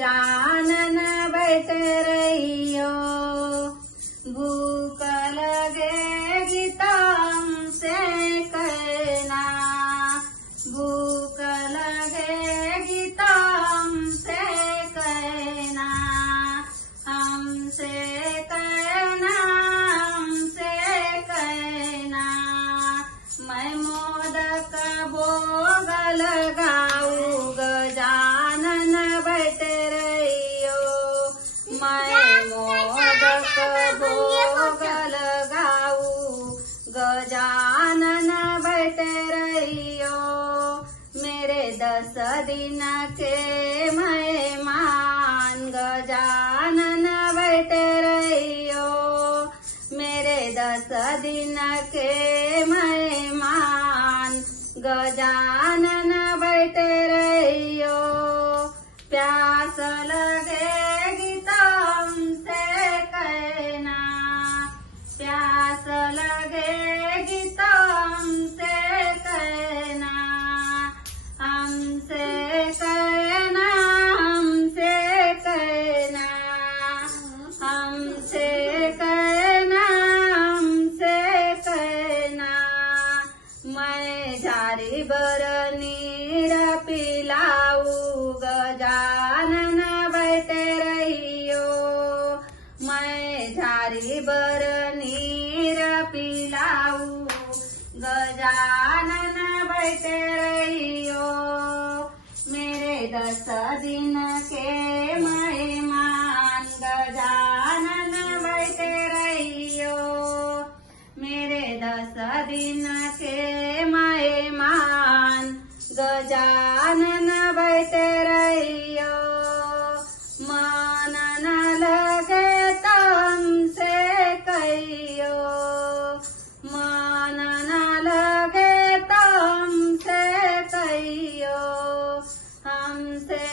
गजानन बैठे रहियो। भूख लगेगी तो हमसे कहना, भूख लगेगी तो हमसे कहना, हमसे कहना, हमसे कहना। मैं मोदक भोग लगाऊं, गजानन बैठे रहियो। मैं मोदक भोग लगाऊं, गजानन बैठे रहियो। मेरे 10 दिन के मेहमान, गजानन बैठे रहियो। मेरे 10 दिन के मेहमान, गजानन बैठे रहियो। प्यास लगेगी तो हमसे कहना, प्यास लगेगी तो हमसे कहना, हमसे कहना, हमसे कहना, हमसे कहना, हमसे कहना। मैं झारी भर नीर पिलाऊं, गजानन बैठे रहियो। मैं झारी भर नीर पिलाऊं, गजानन बैठे रहियो। मेरे 10 दिन के मेहमान, गजानन बैठे रहियो। मेरे 10 दिन के मेहमान, गजानन बैठे रहियो। मन न लगे तो हमसे कहियो, मन न लगे तो हमसे कहियो। हमसे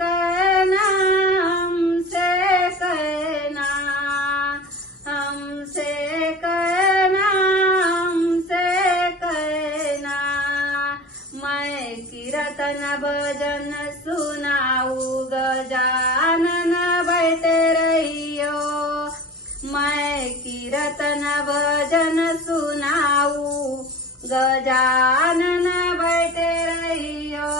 कहना, हमसे कहना, हमसे कहना, हमसे कहना। मैं कीर्तन भजन सुनाऊं, गजानन बैठे रहियो। मैं कीर्तन भजन सुनाऊं, गजानन बैठे रहियो।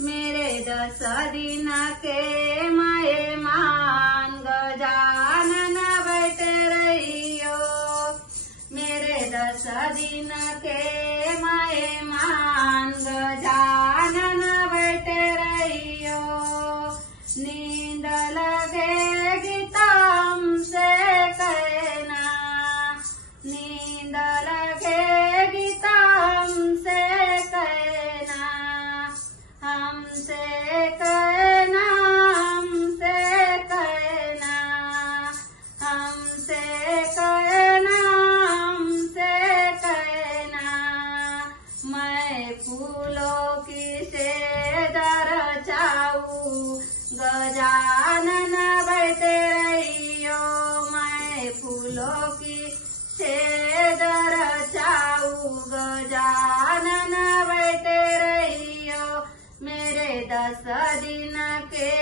मेरे 10 दिन के मेहमान, गजानन बैठे रहियो। मेरे 10 दिन के मेहमान, गजानन बैठे रहियो। नींद लगेगी तो हमसे कहना, नींद लगेगी तो हमसे कहना, हमसे कहना, हमसे कहना, हमसे कहना, हमसे कहना। मैं फूलों की सेज रचाऊं, गजानन बैठे रहियो। मैं फूलों की सेज रचाऊं, गजानन बैठे रहियो। मेरे 10 दिन के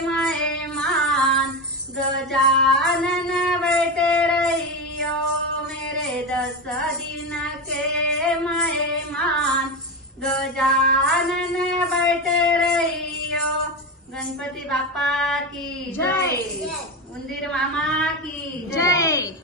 मेहमान, गजानन बैठे रहियो। मेरे 10 दिन के मेहमान, गजानन बैठे रहियो। गणपति बाप्पा की जय, उंदीर मामा की जय।